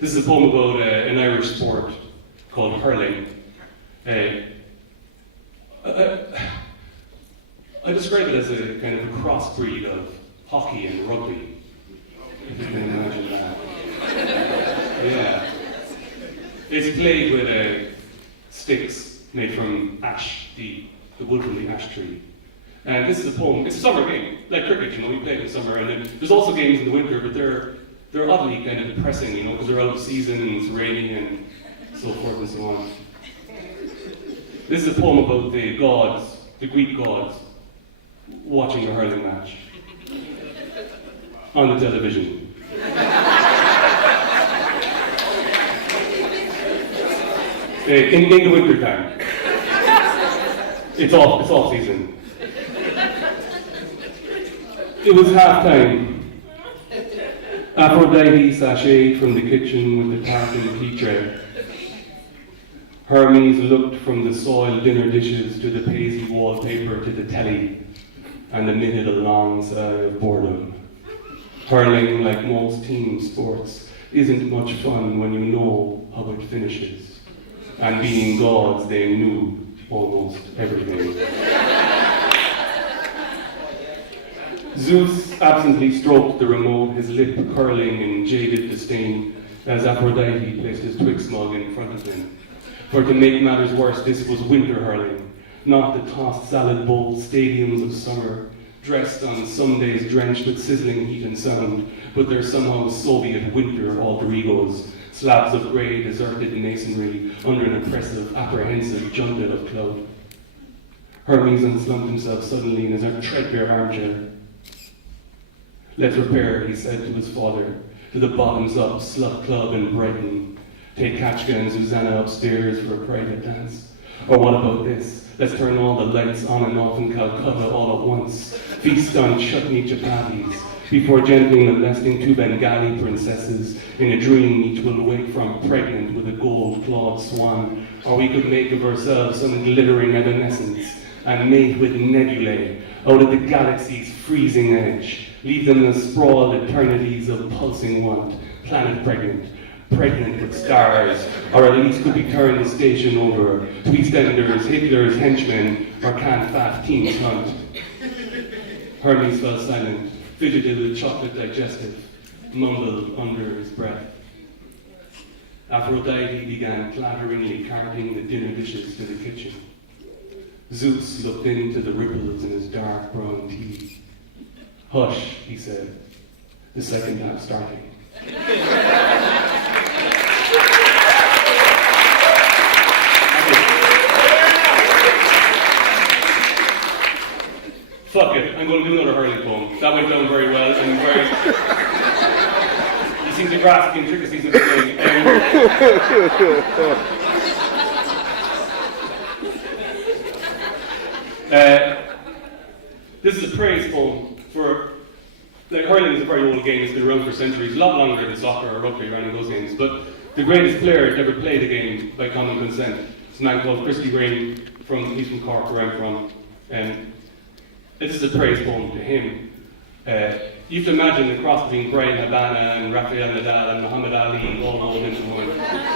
This is a poem about an Irish sport called hurling. I describe it as a kind of a crossbreed of hockey and rugby, if you can imagine that. Yeah. It's played with sticks made from ash, the wood from the ash tree. And this is a poem. It's a summer game, like cricket, you play it in summer. And then there's also games in the winter, but they're oddly kind of depressing, because they're out of season and it's raining and so forth and so on. This is a poem about the gods, the Greek gods, watching a hurling match on the television. In the winter time. It's off season. It was half-time. Aphrodite sashayed from the kitchen with the tartan tea tray. Hermes looked from the soiled dinner dishes to the paisley wallpaper to the telly and emitted a long sigh of boredom. Hurling, like most team sports, isn't much fun when you know how it finishes. And being gods, they knew almost everything. Zeus absently stroked the remote, his lip curling in jaded disdain, as Aphrodite placed his Twix mug in front of him. For to make matters worse, this was winter hurling, not the tossed salad bowl stadiums of summer, dressed on Sundays drenched with sizzling heat and sound, but they're somehow Soviet winter alter egos, slabs of grey deserted masonry under an oppressive, apprehensive junket of cloud. Hermes unslumped himself suddenly in his threadbare armchair. Let's repair, he said to his father, to the bottoms-up slut club in Brighton. Take Kachka and Susanna upstairs for a private dance. Or what about this? Let's turn all the lights on and off in Calcutta all at once. Feast on chutney chapatis. Before gently molesting two Bengali princesses, in a dream each will wake from pregnant with a gold-clawed swan. Or we could make of ourselves some glittering evanescence and mate with nebulae out of the galaxy's freezing edge. Leave them in the sprawled eternities of pulsing want, planet pregnant with stars, or at least could we turn the station over to EastEnders, Hitler's henchmen, or can-fat teens hunt. Hermes fell silent, fidgeted with chocolate digestive, mumbled under his breath. Aphrodite began clatteringly carting the dinner dishes to the kitchen. Zeus looked into the ripples in his dark brown tea. Hush, he said, the second half starting. Fuck it, I'm going to do another hurling poem. That went down very well and very... You seem to grasp the intricacies of the thing. This is a praise poem for... hurling is a very old game, it's been around for centuries, a lot longer than soccer or rugby or any of those games, but the greatest player to ever play the game by common consent is a man called Cristy he's from Cork, where I'm from, and this is a praise poem to him. You have to imagine the cross between Brian Habana and Rafael Nadal and Muhammad Ali all rolled into one,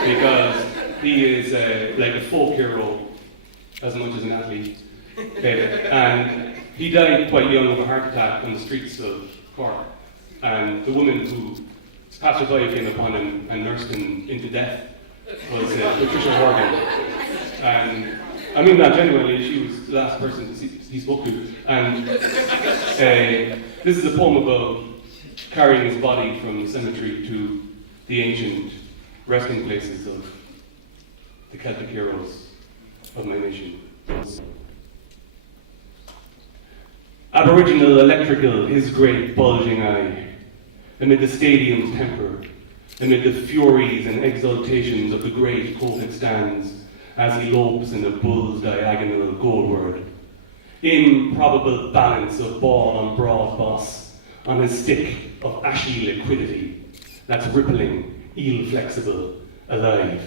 because he is like a folk hero as much as an athlete. And he died quite young of a heart attack on the streets of Cork. And the woman who passerby came upon him and nursed him into death was Patricia Horgan. And I mean that genuinely, she was the last person he spoke to. And this is a poem about carrying his body from the cemetery to the ancient resting places of the Celtic heroes of my nation. Aboriginal electrical, his great bulging eye, amid the stadium's temper, amid the furies and exultations of the great coated stands, as he lopes in a bull's diagonal goalward. Improbable balance of ball on broad boss, on his stick of ashy liquidity, that's rippling, eel-flexible, alive.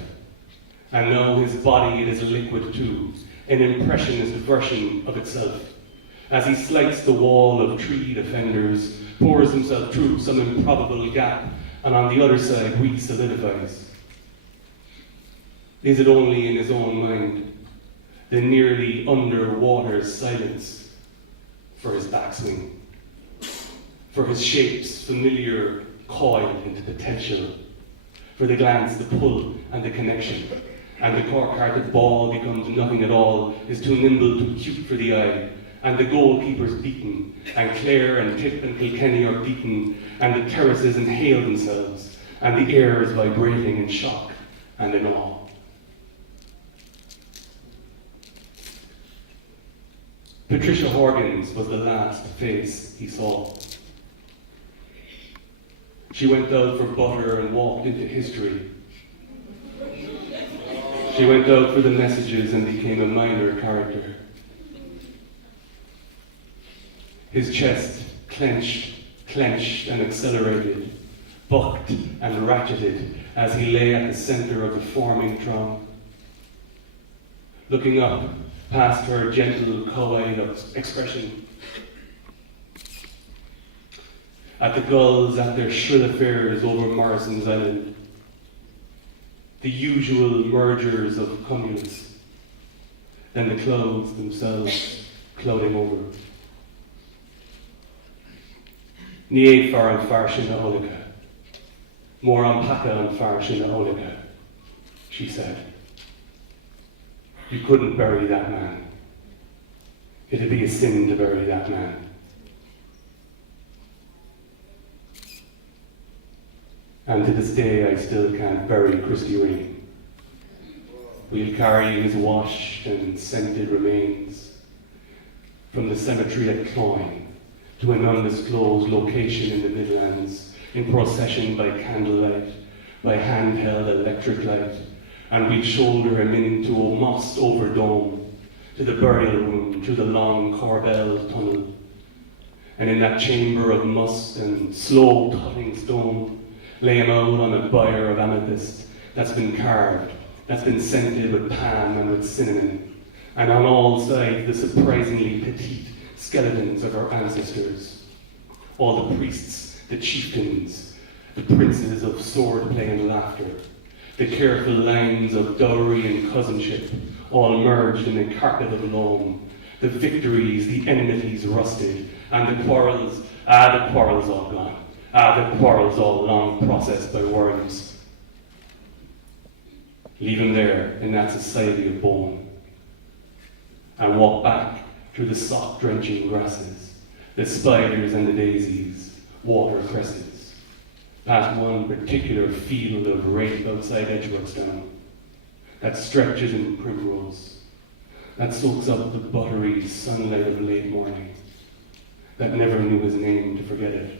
And now his body, it is liquid too, an impressionist version of itself. As he slices the wall of tree defenders, pours himself through some improbable gap, and on the other side re-solidifies. Is it only in his own mind, the nearly underwater silence for his backswing, for his shapes familiar coiled into potential, for the glance, the pull, and the connection, and the cork-hearted ball becomes nothing at all, is too nimble, too cute for the eye, and the goalkeeper's beaten, and Clare and Tip and Kilkenny are beaten, and the terraces inhale themselves, and the air is vibrating in shock and in awe. Patricia Horgan's was the last face he saw. She went out for butter and walked into history. She went out for the messages and became a minor character. His chest clenched and accelerated, bucked and ratcheted as he lay at the centre of the forming throng. Looking up past her gentle, coy expression, at the gulls at their shrill affairs over Morrison's Island, the usual mergers of cumulus, and the clouds themselves clouding over. Ní far an far sin ólacha, mór an pacha an far sin ólacha, she said. You couldn't bury that man. It'd be a sin to bury that man. And to this day, I still can't bury Cristy Rain. We'll carry his washed and scented remains from the cemetery at Cloyne to an undisclosed location in the Midlands, in procession by candlelight, by handheld electric light, and we'd shoulder him into a moss-over dome, to the burial room, through the long Corbell tunnel. And in that chamber of musk and slow-tutting stone, lay him out on a bier of amethyst that's been carved, that's been scented with pan and with cinnamon, and on all sides the surprisingly petite skeletons of our ancestors. All the priests, the chieftains, the princes of swordplay and laughter, the careful lines of dowry and cousinship, all merged in a carpet of loam, the victories, the enmities rusted, and the quarrels all gone, the quarrels all long processed by worms. Leave him there in that society of bone, and walk back through the soft drenching grasses, the spiders and the daisies, watercresses, past one particular field of rape outside Edgeworthstown that stretches in primrose, that soaks up the buttery sunlight of late morning, that never knew his name to forget it.